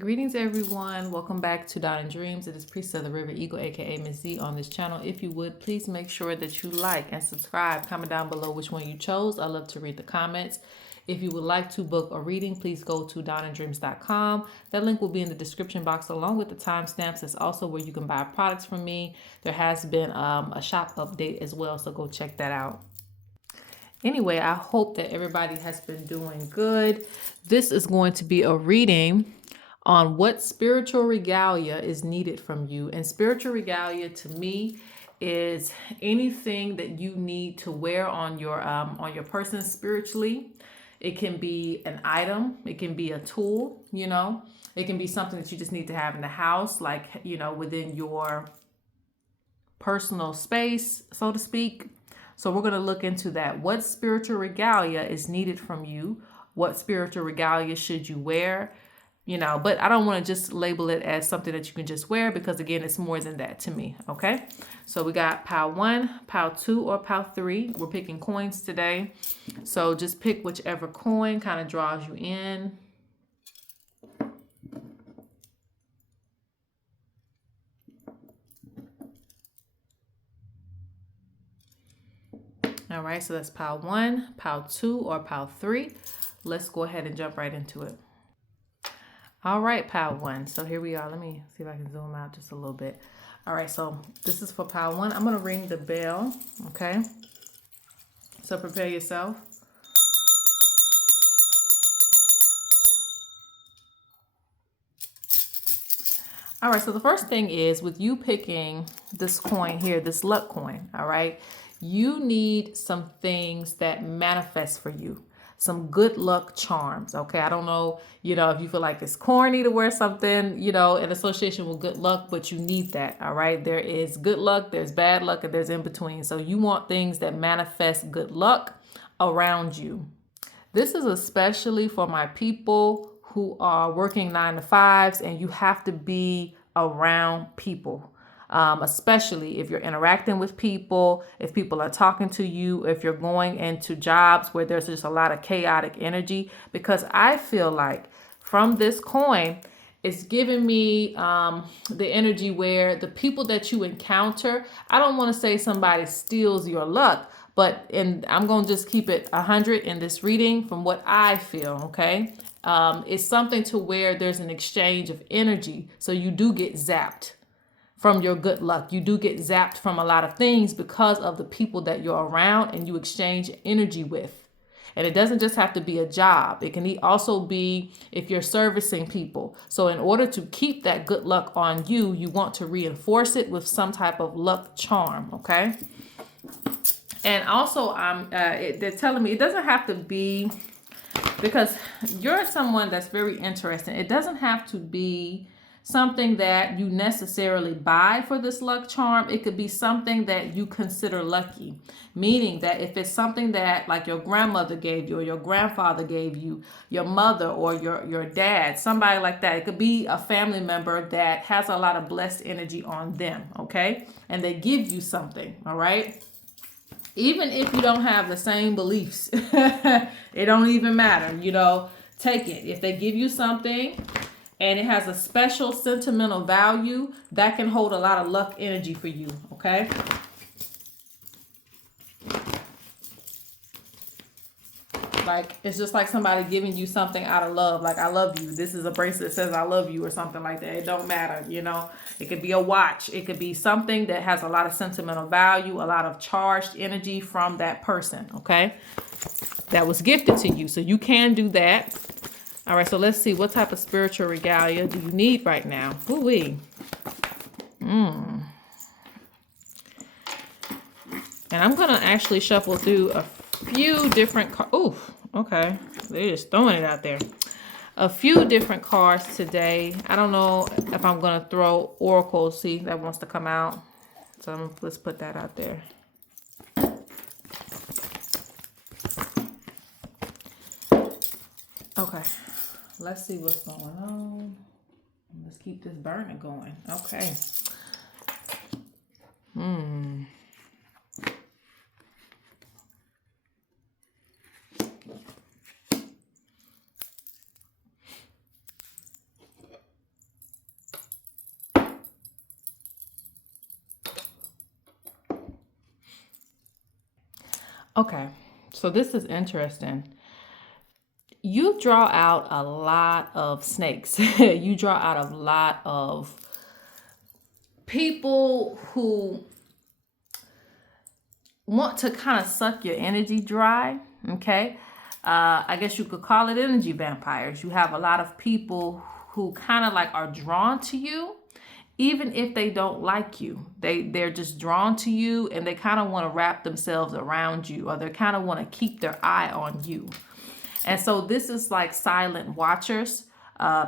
Greetings, everyone. Welcome back to Dot and Dreams. It is Priestess of the River Eagle, aka Ms.Z, on this channel. If you would, please make sure that you like and subscribe. Comment down below which one you chose. I love to read the comments. If you would like to book a reading, please go to dotanddreams.com. That link will be in the description box along with the timestamps. It's also where you can buy products from me. There has been a shop update as well, so go check that out. Anyway, I hope that everybody has been doing good. This is going to be a reading on what spiritual regalia is needed from you. And spiritual regalia to me is anything that you need to wear on your person spiritually. It can be an item, it can be a tool, it can be something that you just need to have in the house, like, within your personal space, so to speak. So we're going to look into that. What spiritual regalia is needed from you? What spiritual regalia should you wear? But I don't want to just label it as something that you can just wear, because again, it's more than that to me. Okay. So we got pile 1, pile 2, or pile 3. We're picking coins today. So just pick whichever coin kind of draws you in. All right. So that's pile 1, pile 2, or pile 3. Let's go ahead and jump right into it. All right, pile 1. So here we are. Let me see if I can zoom out just a little bit. All right, so this is for pile 1. I'm going to ring the bell, okay? So prepare yourself. All right, so the first thing is with you picking this coin here, this luck coin, all right? You need some things that manifest for you. Some good luck charms, okay? I don't know, if you feel like it's corny to wear something, in association with good luck, but you need that, all right? There is good luck, there's bad luck, and there's in between. So you want things that manifest good luck around you. This is especially for my people who are working 9 to 5s, and you have to be around people. Especially if you're interacting with people, if people are talking to you, if you're going into jobs where there's just a lot of chaotic energy, because I feel like from this coin, it's giving me the energy where the people that you encounter, I don't want to say somebody steals your luck, but I'm going to just keep it 100 in this reading from what I feel, okay? It's something to where there's an exchange of energy, so you do get zapped from your good luck. You do get zapped from a lot of things because of the people that you're around and you exchange energy with. And it doesn't just have to be a job. It can also be if you're servicing people. So in order to keep that good luck on you, you want to reinforce it with some type of luck charm, okay? And also, they're telling me it doesn't have to be, because you're someone that's very interesting. It doesn't have to be something that you necessarily buy for this luck charm. It could be something that you consider lucky, meaning that if it's something that like your grandmother gave you or your grandfather gave you, your mother or your dad, somebody like that, it could be a family member that has a lot of blessed energy on them, okay? And they give you something, all right? Even if you don't have the same beliefs, it don't even matter, take it. If they give you something and it has a special sentimental value, that can hold a lot of luck energy for you, okay? Like, it's just like somebody giving you something out of love. Like, I love you. This is a bracelet that says I love you or something like that. It don't matter, It could be a watch. It could be something that has a lot of sentimental value, a lot of charged energy from that person, okay? That was gifted to you. So you can do that. All right, so let's see. What type of spiritual regalia do you need right now? Ooh-wee. And I'm going to actually shuffle through a few different cards. Oh, okay. They're just throwing it out there. A few different cards today. I don't know if I'm going to throw Oracle. See, that wants to come out. So let's put that out there. Okay. Let's see what's going on. Let's keep this burner going. Okay. Okay, so this is interesting. You draw out a lot of snakes. You draw out a lot of people who want to kind of suck your energy dry. Okay. I guess you could call it energy vampires. You have a lot of people who kind of like are drawn to you, even if they don't like you. They're just drawn to you, and they kind of want to wrap themselves around you, or they kind of want to keep their eye on you. And so this is like silent watchers,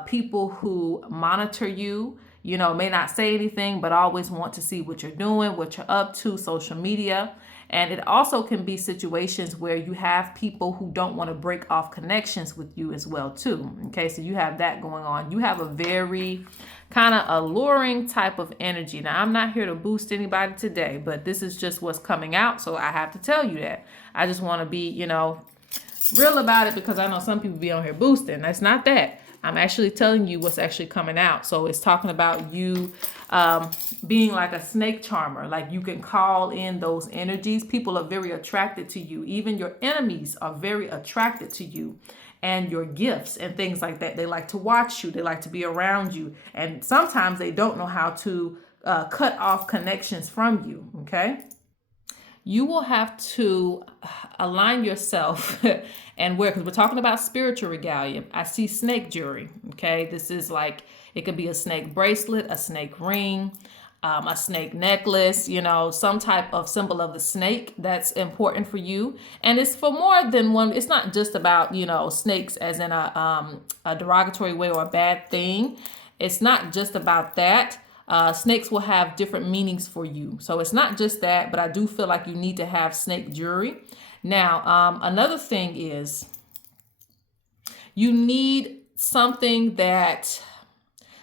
people who monitor you, may not say anything, but always want to see what you're doing, what you're up to, social media. And it also can be situations where you have people who don't want to break off connections with you as well, too. Okay, so you have that going on. You have a very kind of alluring type of energy. Now, I'm not here to boost anybody today, but this is just what's coming out. So I have to tell you that. I just want to be, real about it, because I know some people be on here boosting. That's not that. I'm actually telling you what's actually coming out. So it's talking about you being like a snake charmer. Like you can call in those energies. People are very attracted to you. Even your enemies are very attracted to you and your gifts and things like that. They like to watch you. They like to be around you. And sometimes they don't know how to cut off connections from you. Okay. You will have to align yourself and wear, because we're talking about spiritual regalia. I see snake jewelry. Okay. This is like, it could be a snake bracelet, a snake ring, a snake necklace, some type of symbol of the snake that's important for you. And it's for more than one. It's not just about, snakes as in a derogatory way or a bad thing. It's not just about that. Snakes will have different meanings for you. So it's not just that, but I do feel like you need to have snake jewelry. Now, another thing is you need something that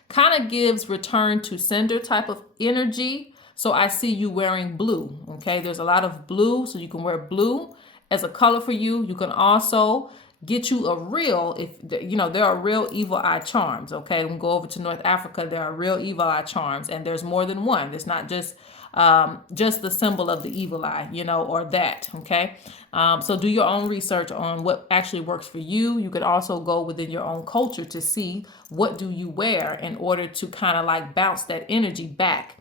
kind of gives return to sender type of energy. So I see you wearing blue. Okay, there's a lot of blue, so you can wear blue as a color for you. You can also get you a real, if there are real evil eye charms. Okay, we can go over to North Africa. There are real evil eye charms, and there's more than one. It's not just the symbol of the evil eye, or that. Okay, so do your own research on what actually works for you. You could also go within your own culture to see what do you wear in order to kind of like bounce that energy back.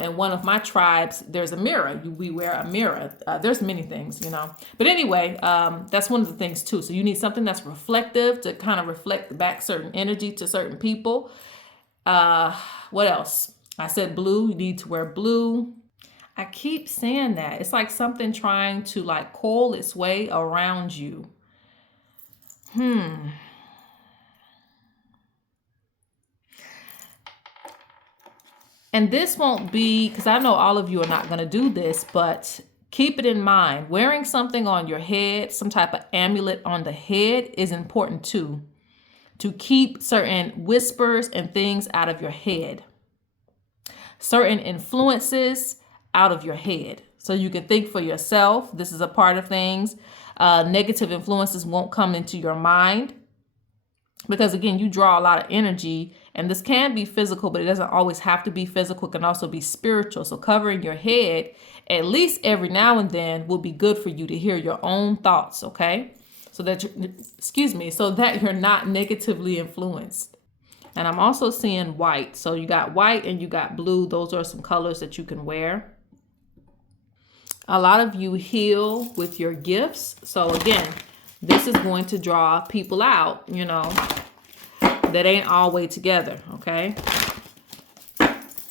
In one of my tribes, there's a mirror. We wear a mirror. There's many things, But anyway, that's one of the things too. So you need something that's reflective to kind of reflect back certain energy to certain people. What else? I said blue. You need to wear blue. I keep saying that. It's like something trying to like coil its way around you. And this won't be, because I know all of you are not going to do this, but keep it in mind. Wearing something on your head, some type of amulet on the head, is important too, to keep certain whispers and things out of your head, certain influences out of your head, so you can think for yourself. This is a part of things. Negative influences won't come into your mind, because again, you draw a lot of energy, and this can be physical, but it doesn't always have to be physical. It can also be spiritual. So covering your head at least every now and then will be good for you to hear your own thoughts. Okay. So that, so that you're not negatively influenced. And I'm also seeing white. So you got white and you got blue. Those are some colors that you can wear. A lot of you heal with your gifts. So again, this is going to draw people out, that ain't all way together, okay?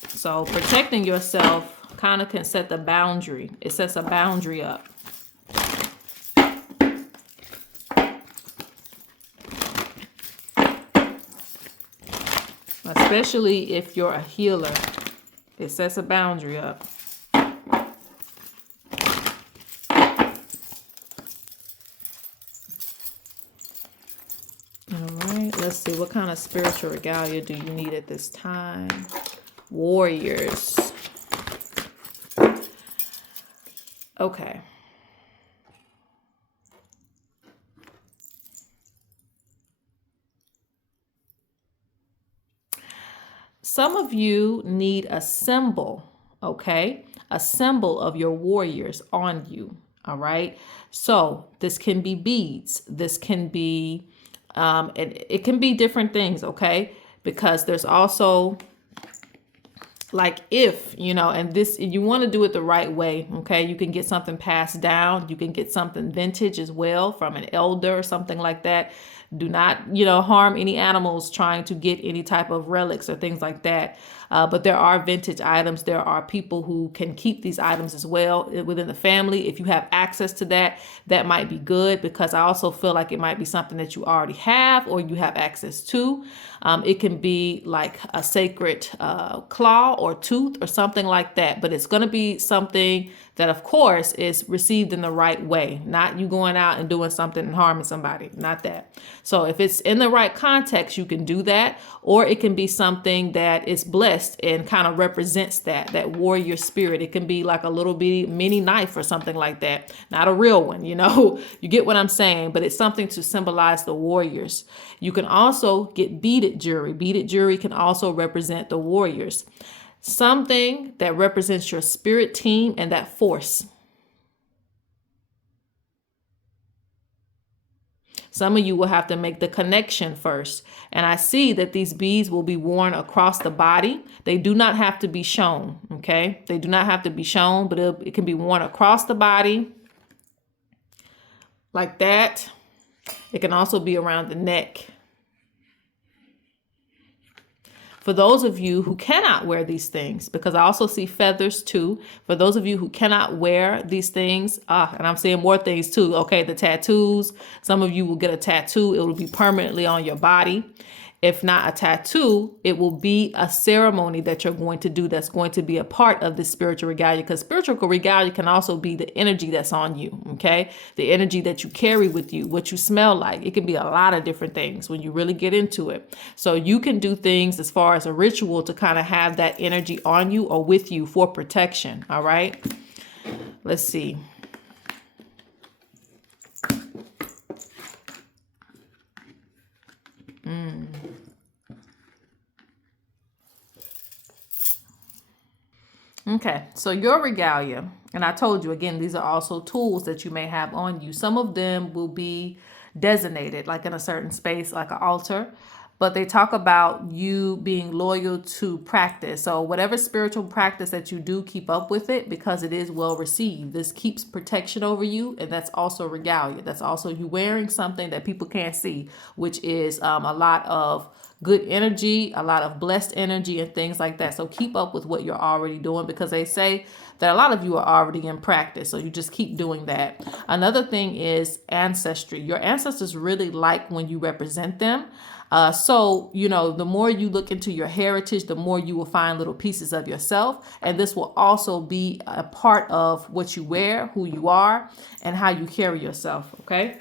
So protecting yourself kind of can set the boundary. It sets a boundary up. Especially if you're a healer, it sets a boundary up. Let's see, what kind of spiritual regalia do you need at this time? Warriors. Okay. Some of you need a symbol, okay? A symbol of your warriors on you. All right. So this can be beads. This can be, it can be different things. Okay. Because there's also, like, if you know, and this, you want to do it the right way. Okay, you can get something passed down, you can get something vintage as well from an elder or something like that. Do not, harm any animals trying to get any type of relics or things like that. But there are vintage items. There are people who can keep these items as well within the family. If you have access to that, that might be good, because I also feel like it might be something that you already have or you have access to. It can be like a sacred claw or tooth or something like that. But it's going to be something that, of course, is received in the right way. Not you going out and doing something and harming somebody. Not that. So if it's in the right context, you can do that. Or it can be something that is blessed and kind of represents that warrior spirit. It can be like a little bitty mini knife or something like that. Not a real one, You get what I'm saying? But it's something to symbolize the warriors. You can also get beaded jewelry. Beaded jewelry can also represent the warriors. Something that represents your spirit team and that force. Some of you will have to make the connection first. And I see that these beads will be worn across the body. They do not have to be shown, okay? They do not have to be shown, but it can be worn across the body like that. It can also be around the neck. For those of you who cannot wear these things, because I also see feathers too. For those of you who cannot wear these things, and I'm seeing more things too. Okay, the tattoos. Some of you will get a tattoo. It will be permanently on your body. If not a tattoo, it will be a ceremony that you're going to do that's going to be a part of the spiritual regalia, because spiritual regalia can also be the energy that's on you, okay? The energy that you carry with you, what you smell like. It can be a lot of different things when you really get into it. So you can do things as far as a ritual to kind of have that energy on you or with you for protection, all right? Let's see. Okay, so your regalia, and I told you again, these are also tools that you may have on you. Some of them will be designated, like in a certain space, like an altar, but they talk about you being loyal to practice. So whatever spiritual practice that you do, keep up with it, because it is well received. This keeps protection over you, and that's also regalia. That's also you wearing something that people can't see, which is a lot of good energy, a lot of blessed energy and things like that. So keep up with what you're already doing, because they say that a lot of you are already in practice. So you just keep doing that. Another thing is ancestry. Your ancestors really like when you represent them. So, the more you look into your heritage, the more you will find little pieces of yourself. And this will also be a part of what you wear, who you are, and how you carry yourself. Okay.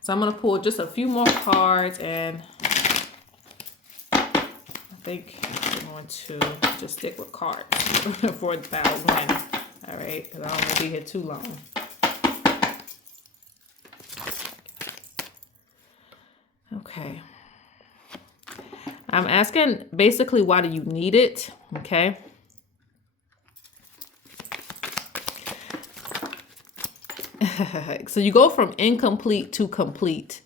So I'm going to pull just a few more cards, and I think I'm going to just stick with cards for about one. All right, because I don't want to be here too long. Okay. I'm asking basically, why do you need it? Okay. So you go from incomplete to complete.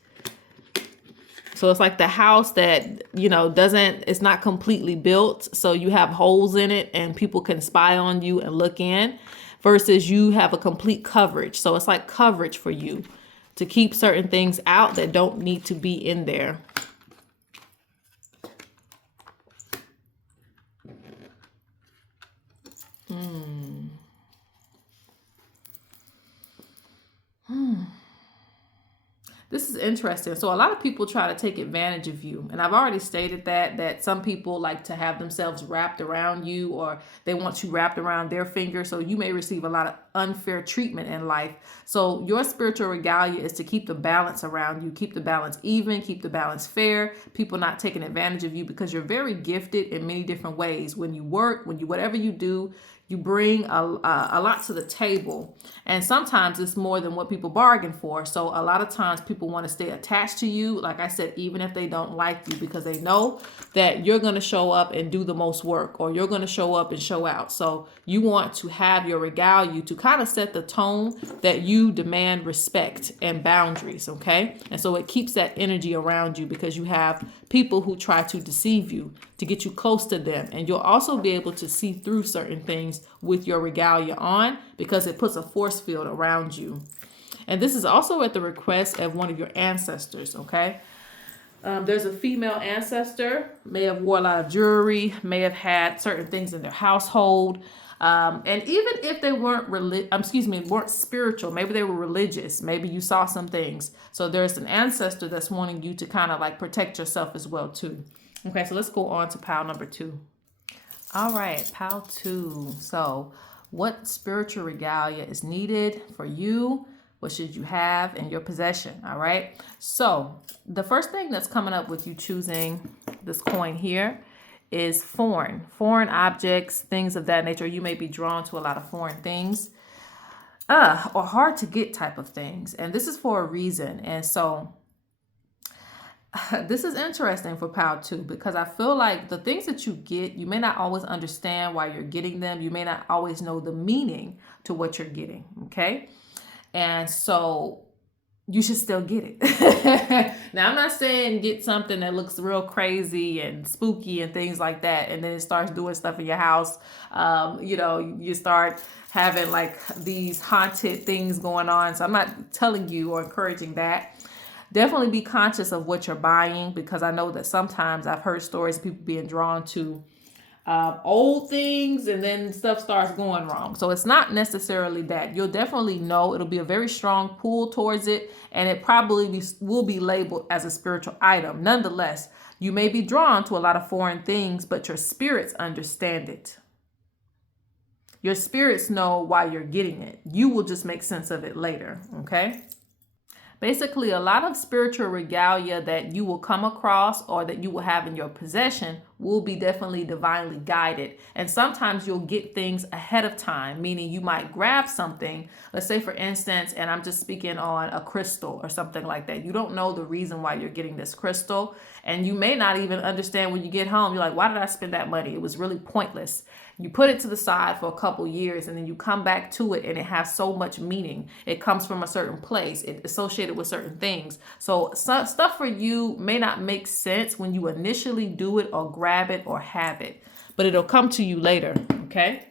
So it's like the house that, it's not completely built. So you have holes in it and people can spy on you and look in, versus you have a complete coverage. So it's like coverage for you to keep certain things out that don't need to be in there. This is interesting. So a lot of people try to take advantage of you. And I've already stated that some people like to have themselves wrapped around you, or they want you wrapped around their finger. So you may receive a lot of unfair treatment in life. So your spiritual regalia is to keep the balance around you, keep the balance even, keep the balance fair, people not taking advantage of you, because you're very gifted in many different ways. When you work, whatever you do, You bring a lot to the table, and sometimes it's more than what people bargain for. So a lot of times people want to stay attached to you, like I said, even if they don't like you, because they know that you're going to show up and do the most work, or you're going to show up and show out. So you want to have your regalia to kind of set the tone that you demand respect and boundaries, okay? And so it keeps that energy around you, because you have people who try to deceive you to get you close to them. And you'll also be able to see through certain things with your regalia on, because it puts a force field around you. And this is also at the request of one of your ancestors, okay? There's a female ancestor, may have wore a lot of jewelry, may have had certain things in their household. And even if they weren't spiritual, maybe they were religious, maybe you saw some things. So there's an ancestor that's wanting you to kind of like protect yourself as well too. Okay, so let's go on to pile number 2. All right, pile 2. So what spiritual regalia is needed for you? What should you have in your possession? All right. So the first thing that's coming up with you choosing this coin here is foreign objects, things of that nature. You may be drawn to a lot of foreign things, or hard to get type of things. And this is for a reason. And so this is interesting for pile 2, because I feel like the things that you get, you may not always understand why you're getting them. You may not always know the meaning to what you're getting. Okay. And so you should still get it. Now, I'm not saying get something that looks real crazy and spooky and things like that, and then it starts doing stuff in your house. You start having like these haunted things going on. So I'm not telling you or encouraging that. Definitely be conscious of what you're buying, because I know that sometimes I've heard stories of people being drawn to old things, and then stuff starts going wrong. So it's not necessarily that. You'll definitely know it'll be a very strong pull towards it, and it probably will be labeled as a spiritual item. Nonetheless, you may be drawn to a lot of foreign things, but your spirits understand it. Your spirits know why you're getting it. You will just make sense of it later, okay? Basically, a lot of spiritual regalia that you will come across or that you will have in your possession will be definitely divinely guided. And sometimes you'll get things ahead of time, meaning you might grab something, let's say for instance, and I'm just speaking on a crystal or something like that. You don't know the reason why you're getting this crystal, and you may not even understand when you get home. You're like, why did I spend that money? It was really pointless. You put it to the side for a couple years, and then you come back to it, and it has so much meaning. It comes from a certain place. It's associated with certain things. So some stuff for you may not make sense when you initially do it or grab it or have it, but it'll come to you later, okay?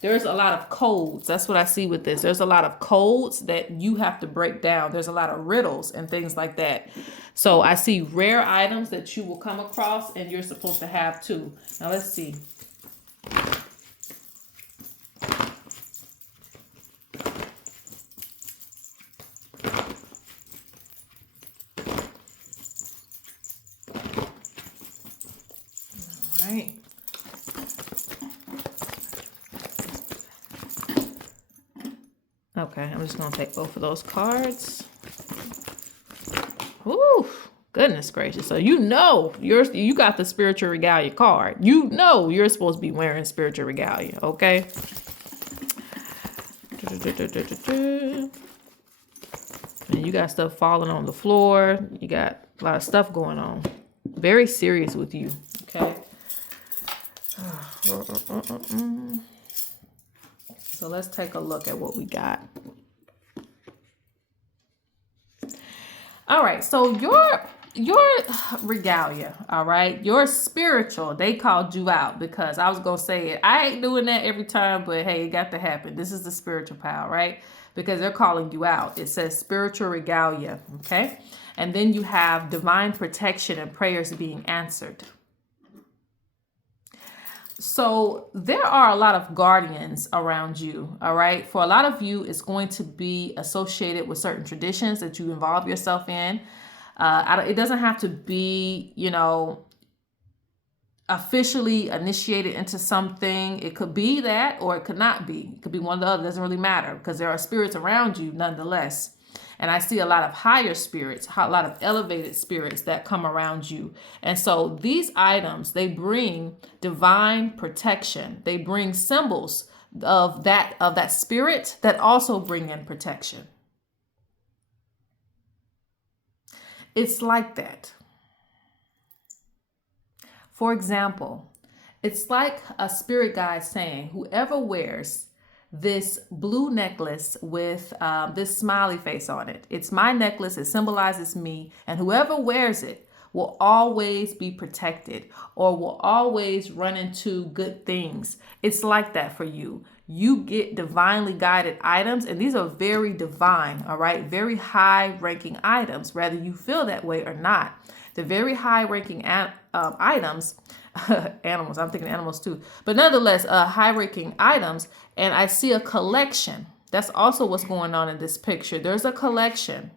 There's a lot of codes. That's what I see with this. There's a lot of codes that you have to break down. There's a lot of riddles and things like that. So I see rare items that you will come across, and you're supposed to have too. Now let's see. Right. Okay, I'm just going to take both of those cards. Ooh, goodness gracious. So you got the spiritual regalia card. You know you're supposed to be wearing spiritual regalia, okay? And you got stuff falling on the floor. You got a lot of stuff going on. Very serious with you, okay? So let's take a look at what we got. All right, so your regalia, all right, your spiritual, they called you out, because I was gonna say it. I ain't doing that every time, but hey, it got to happen. This is the spiritual pile, right? Because they're calling you out. It says spiritual regalia, okay? And then you have divine protection and prayers being answered. So there are a lot of guardians around you, all right? For a lot of you, it's going to be associated with certain traditions that you involve yourself in. It doesn't have to be, officially initiated into something. It could be that, or it could not be. It could be one or the other. It doesn't really matter, because there are spirits around you nonetheless. And I see a lot of higher spirits, a lot of elevated spirits that come around you. And so these items, they bring divine protection. They bring symbols that spirit that also bring in protection. It's like that. For example, it's like a spirit guide saying, whoever wears this blue necklace with this smiley face on it, it's my necklace, it symbolizes me, and whoever wears it will always be protected or will always run into good things. It's like that for you. You get divinely guided items, and these are very divine, all right? Very high ranking items, whether you feel that way or not. The very high ranking items, animals, I'm thinking animals too, but nonetheless, high ranking items. And I see a collection. That's also what's going on in this picture. There's a collection.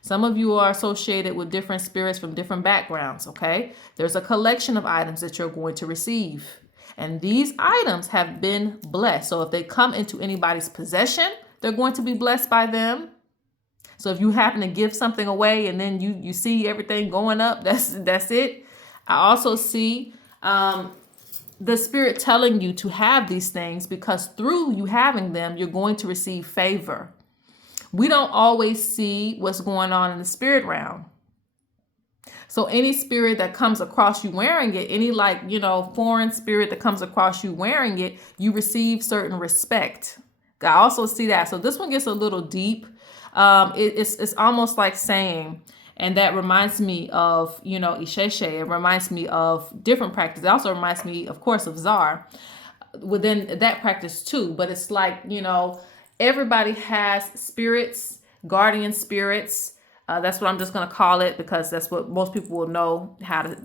Some of you are associated with different spirits from different backgrounds, okay? There's a collection of items that you're going to receive. And these items have been blessed. So if they come into anybody's possession, they're going to be blessed by them. So if you happen to give something away and then you see everything going up, that's it. I also see the spirit telling you to have these things because through you having them, you're going to receive favor. We don't always see what's going on in the spirit realm. So any spirit that comes across you wearing it, any foreign spirit that comes across you wearing it, you receive certain respect. I also see that. So this one gets a little deep. It's almost like saying, and that reminds me of, Ieisha. It reminds me of different practice. It also reminds me, of course, of Zar within that practice too. But it's like, everybody has spirits, guardian spirits. That's what I'm just going to call it because that's what most people will know how to,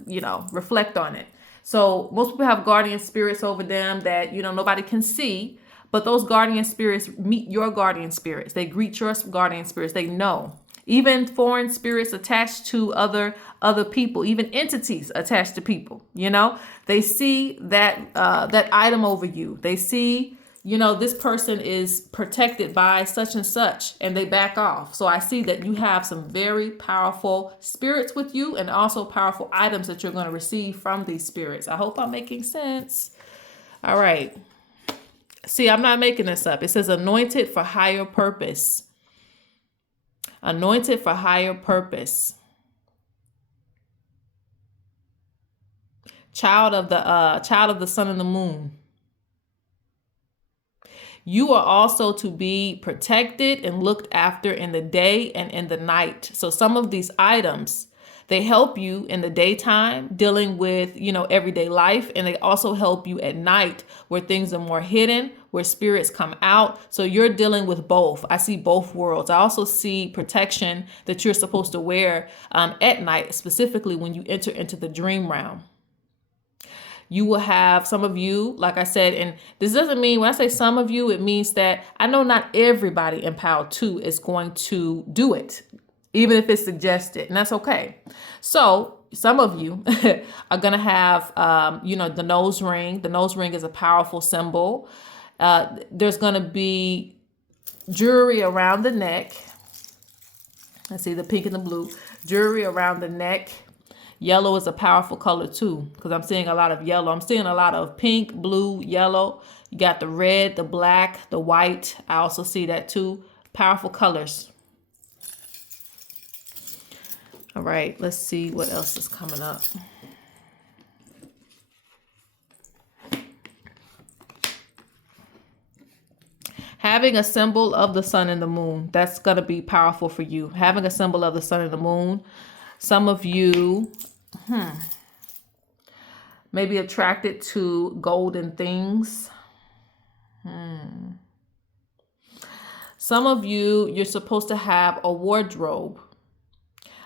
reflect on it. So most people have guardian spirits over them that, nobody can see. But those guardian spirits meet your guardian spirits. They greet your guardian spirits. They know. Even foreign spirits attached to other people, even entities attached to people, they see that item over you. They see, this person is protected by such and such, and they back off. So I see that you have some very powerful spirits with you and also powerful items that you're going to receive from these spirits. I hope I'm making sense. All right. See, I'm not making this up. It says anointed for higher purpose. Anointed for higher purpose. Child of the sun and the moon. You are also to be protected and looked after in the day and in the night. So some of these items, they help you in the daytime dealing with, everyday life. And they also help you at night where things are more hidden, where spirits come out. So you're dealing with both. I see both worlds. I also see protection that you're supposed to wear at night, specifically when you enter into the dream realm. You will have some of you, like I said, and this doesn't mean when I say some of you, it means that I know not everybody in Power 2 is going to do it, even if it's suggested, and that's okay. So some of you are going to have, the nose ring. The nose ring is a powerful symbol. There's going to be jewelry around the neck. Let's see, the pink and the blue. Jewelry around the neck. Yellow is a powerful color too, because I'm seeing a lot of yellow. I'm seeing a lot of pink, blue, yellow. You got the red, the black, the white. I also see that too. Powerful colors. All right, let's see what else is coming up. Having a symbol of the sun and the moon, that's going to be powerful for you. Having a symbol of the sun and the moon. Some of you may be attracted to golden things. Some of you, you're supposed to have a wardrobe.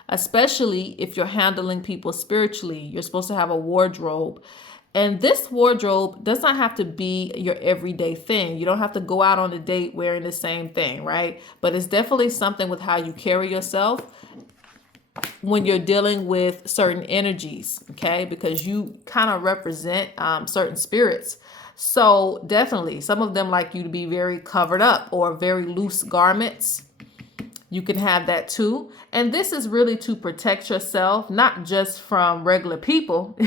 Especially if you're handling people spiritually, you're supposed to have a wardrobe. And this wardrobe does not have to be your everyday thing. You don't have to go out on a date wearing the same thing, right? But it's definitely something with how you carry yourself when you're dealing with certain energies, okay? Because you kind of represent certain spirits. So definitely, some of them like you to be very covered up or very loose garments. You can have that too. And this is really to protect yourself, not just from regular people,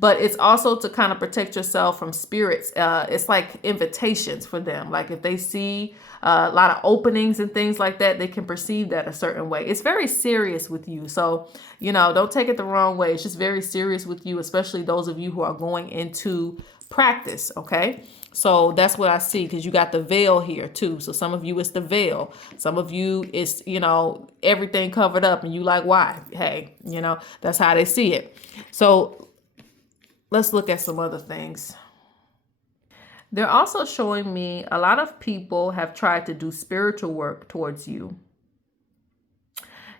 But it's also to kind of protect yourself from spirits. It's like invitations for them. Like if they see a lot of openings and things like that, they can perceive that a certain way. It's very serious with you. So, don't take it the wrong way. It's just very serious with you, especially those of you who are going into practice. Okay. So that's what I see, because you got the veil here too. So some of you, it's the veil. Some of you, it's, everything covered up and you like, why? Hey, that's how they see it. So let's look at some other things. They're also showing me a lot of people have tried to do spiritual work towards you.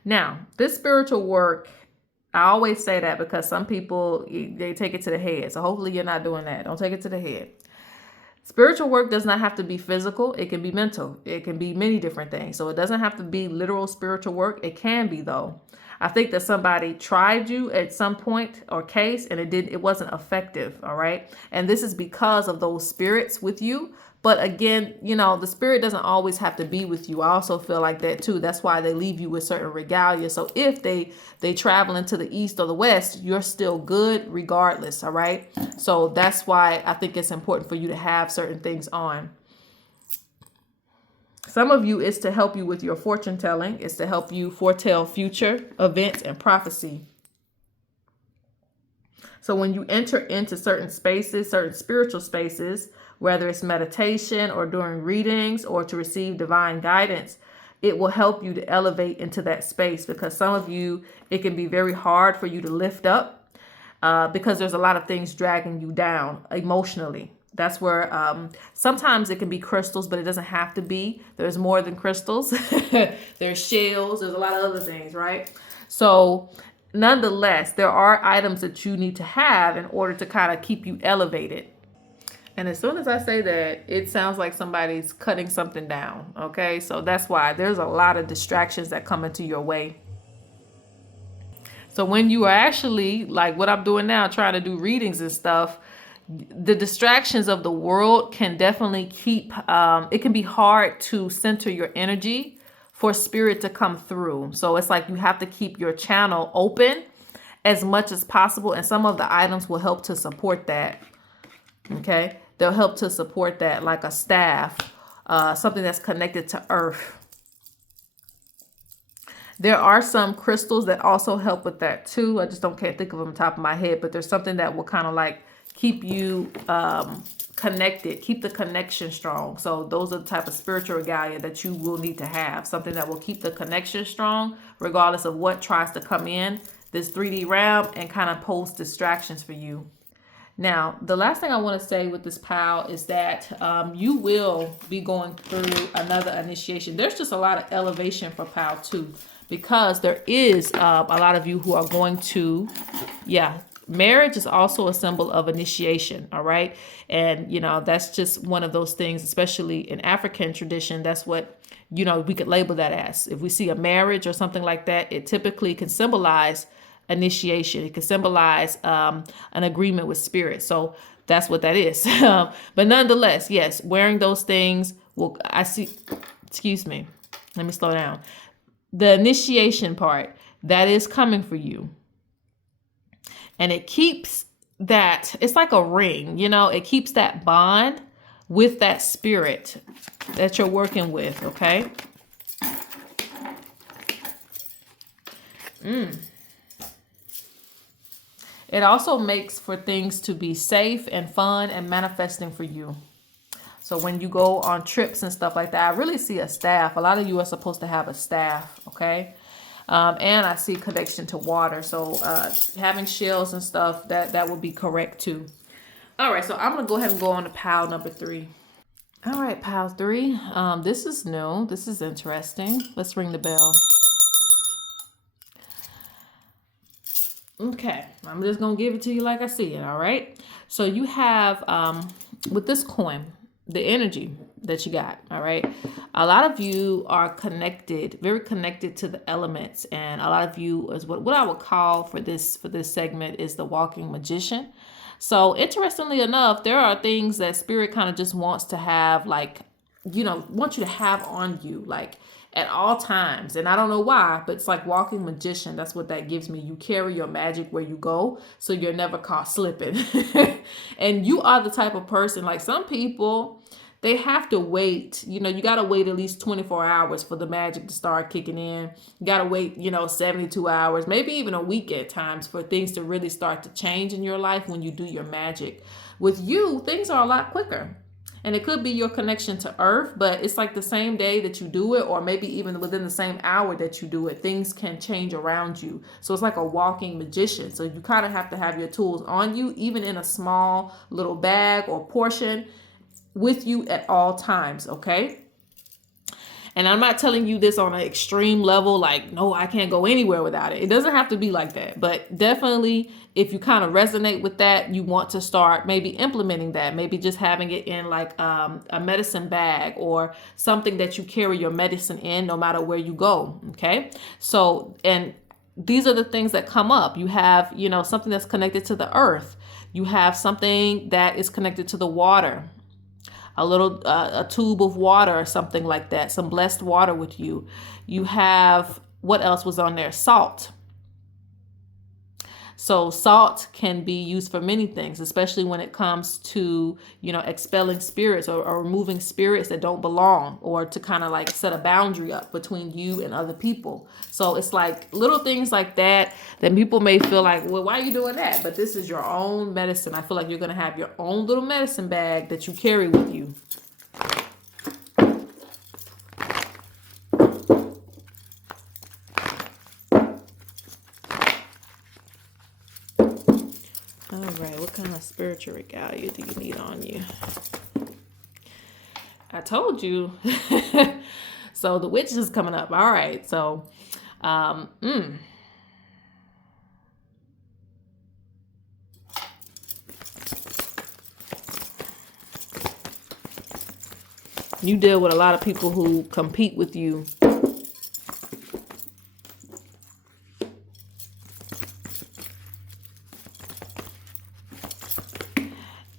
Now, this spiritual work, I always say that because some people, they take it to the head. So hopefully you're not doing that. Don't take it to the head. Spiritual work does not have to be physical. It can be mental. It can be many different things. So it doesn't have to be literal spiritual work. It can be, though. I think that somebody tried you at some point or case and it wasn't effective. All right. And this is because of those spirits with you. But again, the spirit doesn't always have to be with you. I also feel like that too. That's why they leave you with certain regalia. So if they travel into the east or the west, you're still good regardless. All right. So that's why I think it's important for you to have certain things on. Some of you, is to help you with your fortune telling. It's to help you foretell future events and prophecy. So when you enter into certain spaces, certain spiritual spaces, whether it's meditation or during readings or to receive divine guidance, it will help you to elevate into that space, because some of you, it can be very hard for you to lift up because there's a lot of things dragging you down emotionally. That's where sometimes it can be crystals, but it doesn't have to be. There's more than crystals. There's shells. There's a lot of other things, right? So nonetheless, there are items that you need to have in order to kind of keep you elevated. And as soon as I say that, it sounds like somebody's cutting something down. Okay, so that's why there's a lot of distractions that come into your way. So when you are actually like what I'm doing now, trying to do readings and stuff, the distractions of the world can definitely keep, it can be hard to center your energy for spirit to come through. So it's like you have to keep your channel open as much as possible. And some of the items will help to support that. Okay. They'll help to support that, like a staff, something that's connected to earth. There are some crystals that also help with that too. I just can't think of them on top of my head, but there's something that will kind of like keep you connected, keep the connection strong. So those are the type of spiritual regalia that you will need to have. Something that will keep the connection strong, regardless of what tries to come in this 3D realm and kind of pose distractions for you. Now, the last thing I want to say with this pal is that you will be going through another initiation. There's just a lot of elevation for pal too, because there is a lot of you who are going to, marriage is also a symbol of initiation. All right. And, that's just one of those things, especially in African tradition. That's what, we could label that as. If we see a marriage or something like that, it typically can symbolize initiation. It can symbolize an agreement with spirit. So that's what that is. But nonetheless, yes, wearing those things excuse me, let me slow down. The initiation part, that is coming for you. And it keeps that, it's like a ring, it keeps that bond with that spirit that you're working with. Okay. It also makes for things to be safe and fun and manifesting for you. So when you go on trips and stuff like that, I really see a staff. A lot of you are supposed to have a staff, okay? And I see connection to water. So having shells and stuff, that would be correct too. All right, so I'm going to go ahead and go on to pile number 3. All right, pile 3. This is new. This is interesting. Let's ring the bell. Okay, I'm just going to give it to you like I see it, all right? So you have, with this coin, the energy that you got, all right? A lot of you are connected, very connected to the elements, and a lot of you is what I would call for this segment is the walking magician. So interestingly enough, there are things that spirit kind of just wants to have, like, wants you to have on you, like, at all times. And I don't know why, but it's like walking magician. That's what that gives me. You carry your magic where you go, so you're never caught slipping. And you are the type of person, like some people, they have to wait. You know, you got to wait at least 24 hours for the magic to start kicking in. You got to wait, 72 hours, maybe even a week at times for things to really start to change in your life when you do your magic. With you, things are a lot quicker. And it could be your connection to earth, but it's like the same day that you do it, or maybe even within the same hour that you do it, things can change around you. So it's like a walking magician. So you kind of have to have your tools on you, even in a small little bag or portion, with you at all times, okay? And I'm not telling you this on an extreme level, like, no, I can't go anywhere without it. It doesn't have to be like that. But definitely, if you kind of resonate with that, you want to start maybe implementing that. Maybe just having it in like a medicine bag or something that you carry your medicine in no matter where you go, okay? So, and these are the things that come up. You have, something that's connected to the earth. You have something that is connected to the water. A tube of water or something like that, some blessed water with you. You have, what else was on there? Salt. So salt can be used for many things, especially when it comes to, expelling spirits or removing spirits that don't belong, or to kind of like set a boundary up between you and other people. So it's like little things like that people may feel like, well, why are you doing that? But this is your own medicine. I feel like you're going to have your own little medicine bag that you carry with you. All right, what kind of spiritual regalia do you need on you? I told you. So the witch is coming up. All right, so you deal with a lot of people who compete with you.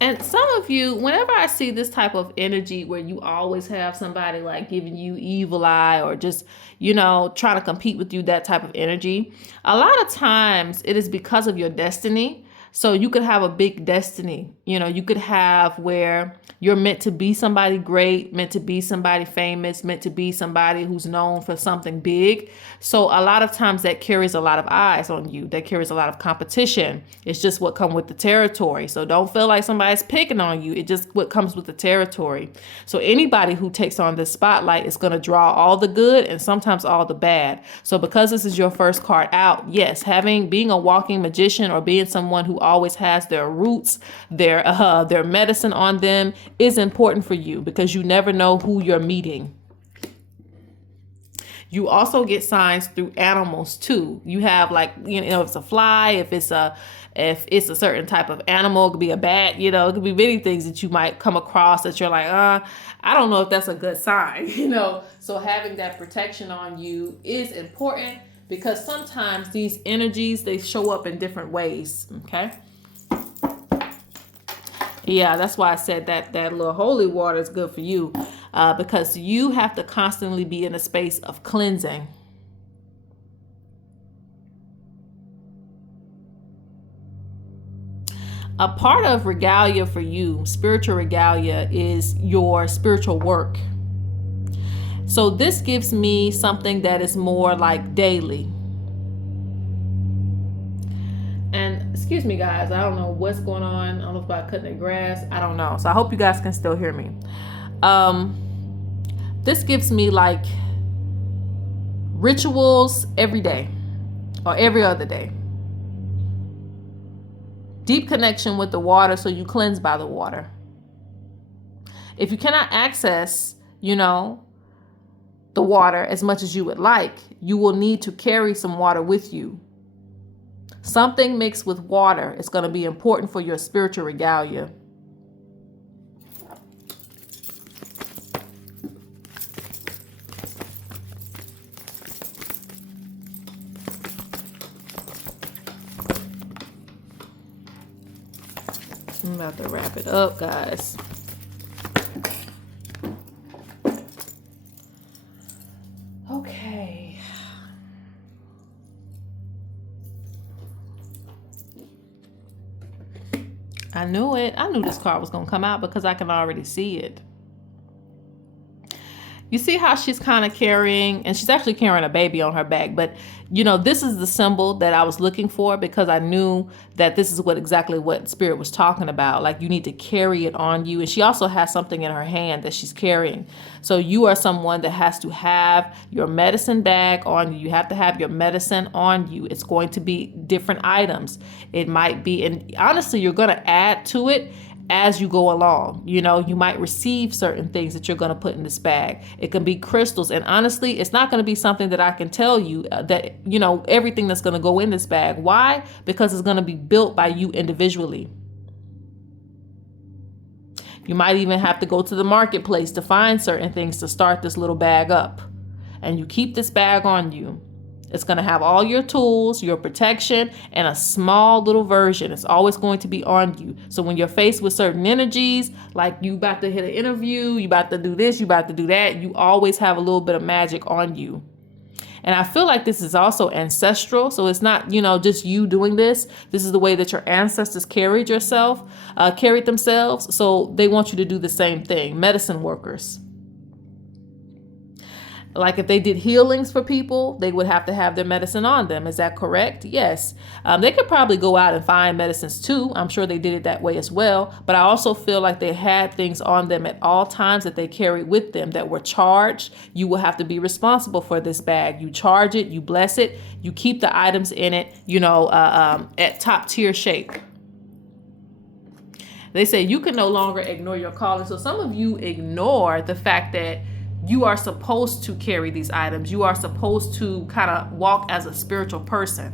And some of you, whenever I see this type of energy where you always have somebody like giving you evil eye or just, trying to compete with you, that type of energy, a lot of times it is because of your destiny. So you could have a big destiny, you could have where you're meant to be somebody great, meant to be somebody famous, meant to be somebody who's known for something big. So a lot of times that carries a lot of eyes on you. That carries a lot of competition. It's just what comes with the territory. So don't feel like somebody's picking on you. It just what comes with the territory. So anybody who takes on this spotlight is going to draw all the good and sometimes all the bad. So because this is your first card out, yes, being a walking magician or being someone who always has their roots, their medicine on them is important for you because you never know who you're meeting. You also get signs through animals too. You have like, if it's a fly, if it's a certain type of animal, it could be a bat, it could be many things that you might come across that you're like, I don't know if that's a good sign, So having that protection on you is important because sometimes these energies, they show up in different ways, okay? Yeah, that's why I said that little holy water is good for you because you have to constantly be in a space of cleansing. A part of regalia for you, spiritual regalia, is your spiritual work. So this gives me something that is more like daily. And excuse me, guys, I don't know what's going on. I don't know if I'm cutting the grass. I don't know. So I hope you guys can still hear me. This gives me like rituals every day or every other day. Deep connection with the water, so you cleanse by the water. If you cannot access, the water as much as you would like, you will need to carry some water with you. Something mixed with water is going to be important for your spiritual regalia. I'm about to wrap it up, guys. I knew it. I knew this card was going to come out because I can already see it. You see how she's kind of carrying, and she's actually carrying a baby on her back. But, you know, this is the symbol that I was looking for because I knew that this is exactly what Spirit was talking about. Like, you need to carry it on you. And she also has something in her hand that she's carrying. So you are someone that has to have your medicine bag on you. You have to have your medicine on you. It's going to be different items. It might be, and honestly, you're going to add to it as you go along. You know, you might receive certain things that you're going to put in this bag. It can be crystals. And honestly, it's not going to be something that I can tell you that, you know, everything that's going to go in this bag. Why? Because it's going to be built by you individually. You might even have to go to the marketplace to find certain things to start this little bag up. And you keep this bag on you. It's going to have all your tools, your protection, and a small little version. It's always going to be on you. So when you're faced with certain energies, like you about to hit an interview, you about to do this, you about to do that, you always have a little bit of magic on you. And I feel like this is also ancestral. So it's not, you know, just you doing this. This is the way that your ancestors carried themselves. So they want you to do the same thing. Medicine workers. Like if they did healings for people, they would have to have their medicine on them. Is that correct? Yes. They could probably go out and find medicines too. I'm sure they did it that way as well. But I also feel like they had things on them at all times that they carried with them that were charged. You will have to be responsible for this bag. You charge it, you bless it, you keep the items in it, you know, at top tier shape. They say you can no longer ignore your calling. So some of you ignore the fact that you are supposed to carry these items. You are supposed to kind of walk as a spiritual person.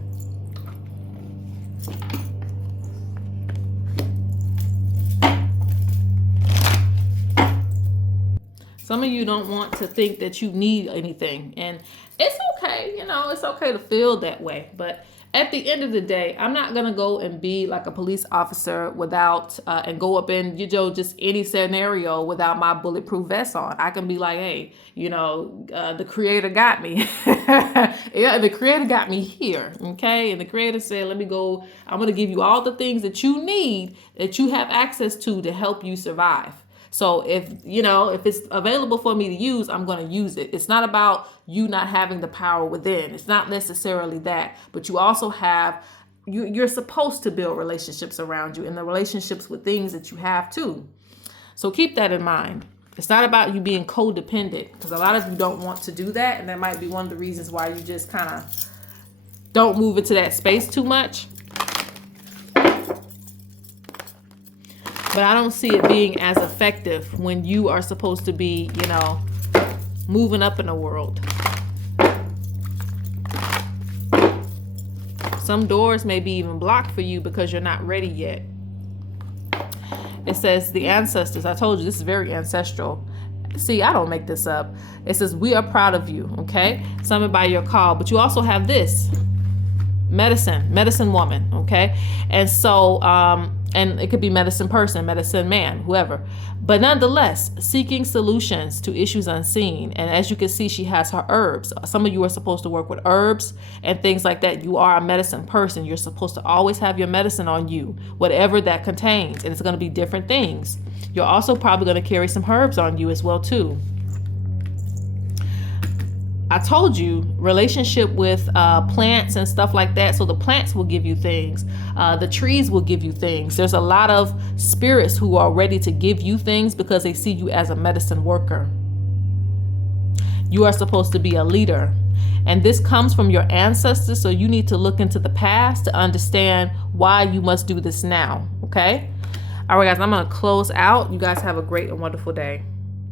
Some of you don't want to think that you need anything. And it's okay, you know, it's okay to feel that way. But at the end of the day, I'm not going to go and be like a police officer without, and go up in, you know, just any scenario without my bulletproof vest on. I can be like, hey, you know, the creator got me. Yeah, the creator got me here. Okay. And the creator said, let me go. I'm going to give you all the things that you need, that you have access to help you survive. So if it's available for me to use, I'm going to use it. It's not about you not having the power within. It's not necessarily that, but you also have, you're supposed to build relationships around you and the relationships with things that you have too. So keep that in mind. It's not about you being codependent, because a lot of you don't want to do that. And that might be one of the reasons why you just kind of don't move into that space too much. But I don't see it being as effective when you are supposed to be, you know, moving up in the world. Some doors may be even blocked for you because you're not ready yet. It says the ancestors. I told you this is very ancestral. See, I don't make this up. It says, we are proud of you. Okay. Summoned by your call. But you also have this medicine woman. Okay. And so, and it could be medicine person, medicine man, whoever. But nonetheless, seeking solutions to issues unseen. And as you can see, she has her herbs. Some of you are supposed to work with herbs and things like that. You are a medicine person. You're supposed to always have your medicine on you, whatever that contains. And it's going to be different things. You're also probably going to carry some herbs on you as well, too. I told you, relationship with plants and stuff like that. So the plants will give you things. The trees will give you things. There's a lot of spirits who are ready to give you things because they see you as a medicine worker. You are supposed to be a leader. And this comes from your ancestors. So you need to look into the past to understand why you must do this now. Okay? All right, guys, I'm going to close out. You guys have a great and wonderful day.